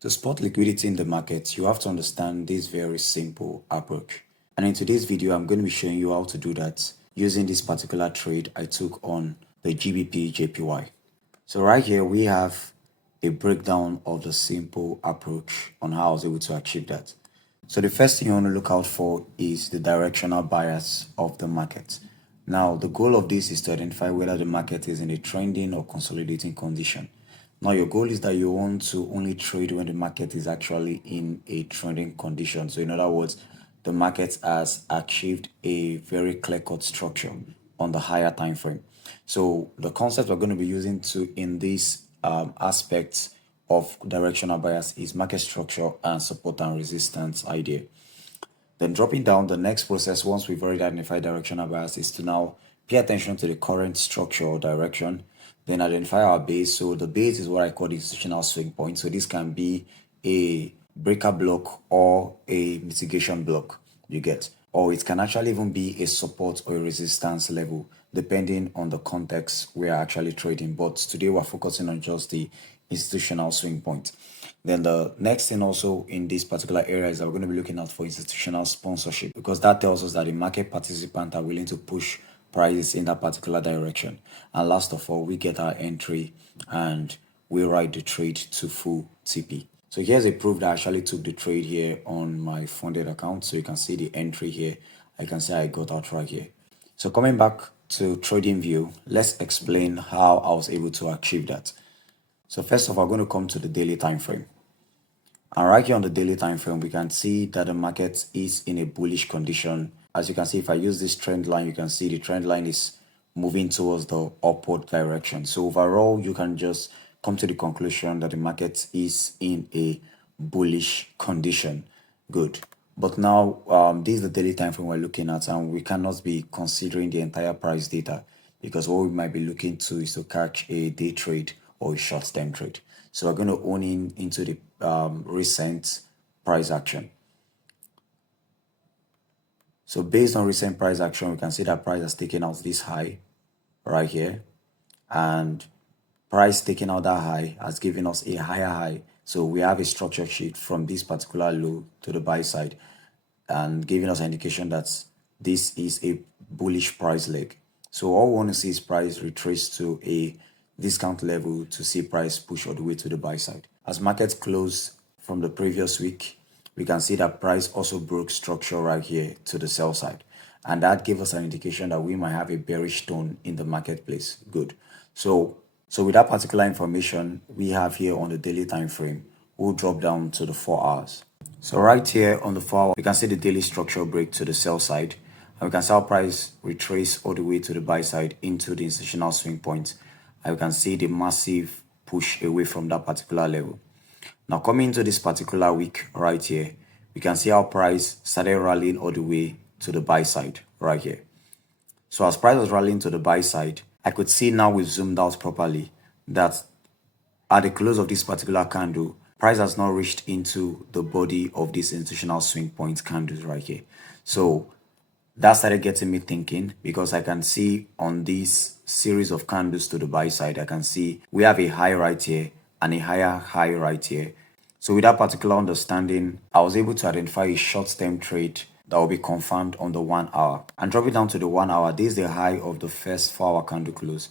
To spot liquidity in the market, you have to understand this very simple approach. And in today's video, I'm going to be showing you how to do that using this particular trade I took on the GBP JPY. So right here, we have a breakdown of the simple approach on how I was able to achieve that. So the first thing you want to look out for is the directional bias of the market. Now, the goal of this is to identify whether the market is in a trending or consolidating condition. Now, your goal is that you want to only trade when the market is actually in a trending condition. So in other words, the market has achieved a very clear-cut structure on the higher time frame. So the concept we're going to be using in this aspects of directional bias is market structure and support and resistance idea. Then dropping down, the next process, once we've already identified directional bias, is to now pay attention to the current structure or direction, then identify our base. So the base is what I call the institutional swing point. So this can be a breaker block or a mitigation block, you get. Or it can actually even be a support or a resistance level, depending on the context we are actually trading. But today we're focusing on just the institutional swing point. Then the next thing also in this particular area is that we're going to be looking out for institutional sponsorship, because that tells us that the market participants are willing to push prices in that particular direction. And last of all, we get our entry and we ride the trade to full TP. So here's a proof that I actually took the trade here on my funded account. So you can see the entry here. I can say I got out right here. So coming back to trading view, let's explain how I was able to achieve that. So first of all, I'm going to come to the daily time frame. And right here on the daily time frame, we can see that the market is in a bullish condition. As you can see, if I use this trend line, you can see the trend line is moving towards the upward direction. So overall, you can just come to the conclusion that the market is in a bullish condition. Good. But now, this is the daily time frame we're looking at, and we cannot be considering the entire price data, because what we might be looking to is to catch a day trade or a short-term trade. So we're going to own into the recent price action. So based on recent price action, we can see that price has taken out this high right here, and price taking out that high has given us a higher high. So we have a structure shift from this particular low to the buy side, and giving us an indication that this is a bullish price leg. So all we want to see is price retrace to a discount level to see price push all the way to the buy side. As market closed from the previous week, we can see that price also broke structure right here to the sell side, and that gave us an indication that we might have a bearish tone in the marketplace. Good. So with that particular information we have here on the daily time frame, we'll drop down to the 4 hours. So right here on the 4 hour, we can see the daily structural break to the sell side, and we can see our price retrace all the way to the buy side into the institutional swing point, and we can see the massive push away from that particular level. Now coming into this particular week right here, we can see our price started rallying all the way to the buy side right here. So as price was rallying to the buy side, I could see now we've zoomed out properly that at the close of this particular candle, price has now reached into the body of this institutional swing point candles right here. So that started getting me thinking, because I can see on this series of candles to the buy side, I can see we have a high right here and a higher high right here. So with that particular understanding, I was able to identify a short-term trade that will be confirmed on the 1 hour. And dropping down to the 1 hour, this is the high of the first 4-hour candle close,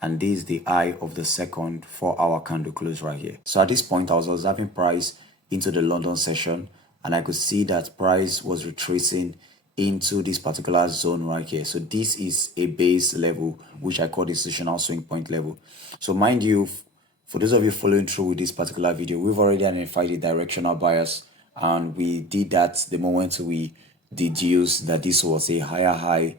and this is the high of the second 4-hour candle close right here. So at this point, I was observing price into the London session, and I could see that price was retracing into this particular zone right here. So this is a base level, which I call the institutional swing point level. So mind you, for those of you following through with this particular video, we've already identified the directional bias, and we did that the moment we deduced that this was a higher high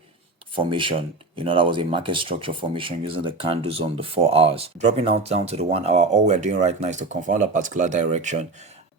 formation. That was a market structure formation using the candles on the 4 hours. Dropping out down to the 1 hour, all we're doing right now is to confirm that particular direction,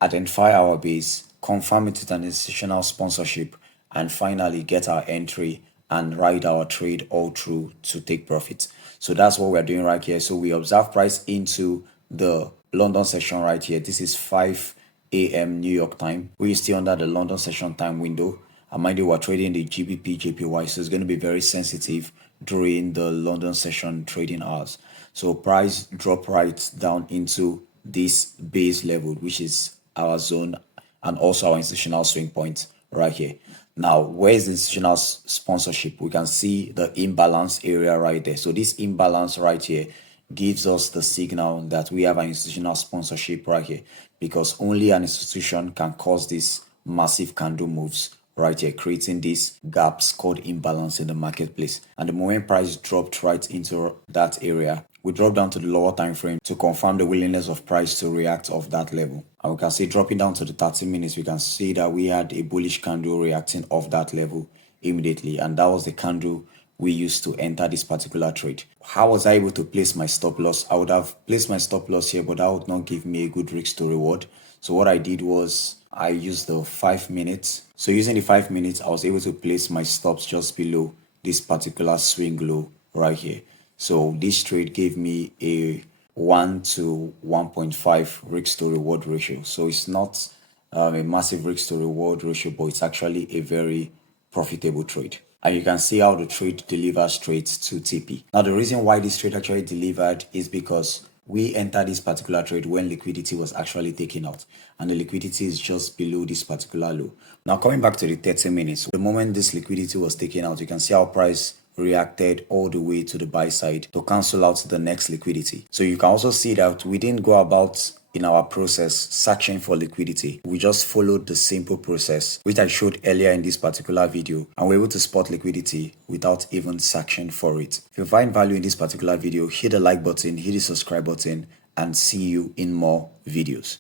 identify our base, confirm it with an institutional sponsorship, and finally get our entry and ride our trade all through to take profit. So that's what we're doing right here. So we observe price into the London session right here. This is 5 a.m. New York time. We're still under the London session time window. And mind you, we're trading the GBP JPY, so it's going to be very sensitive during the London session trading hours. So price drop right down into this base level, which is our zone and also our institutional swing point right here. Now, where is the institutional sponsorship? We can see the imbalance area right there. So this imbalance right here gives us the signal that we have an institutional sponsorship right here, because only an institution can cause these massive candle moves right here, creating these gaps called imbalance in the marketplace. And the moment price dropped right into that area, we drop down to the lower time frame to confirm the willingness of price to react off that level. And we can see dropping down to the 30 minutes, we can see that we had a bullish candle reacting off that level immediately, and that was the candle we used to enter this particular trade. How was I able to place my stop loss? I would have placed my stop loss here, but that would not give me a good risk to reward. So what I did was I used the 5 minutes. So using the 5 minutes, I was able to place my stops just below this particular swing low right here. So this trade gave me a 1 to 1.5 risk to reward ratio. So it's not a massive risk to reward ratio, but it's actually a very profitable trade. And you can see how the trade delivers trades to TP. Now, the reason why this trade actually delivered is because we entered this particular trade when liquidity was actually taken out, and the liquidity is just below this particular low. Now, coming back to the 30 minutes, the moment this liquidity was taken out, you can see how price reacted all the way to the buy side to cancel out the next liquidity. So you can also see that we didn't go about in our process searching for liquidity. We just followed the simple process which I showed earlier in this particular video, and we're able to spot liquidity without even searching for it. If you find value in this particular video, hit the like button, hit the subscribe button, and see you in more videos.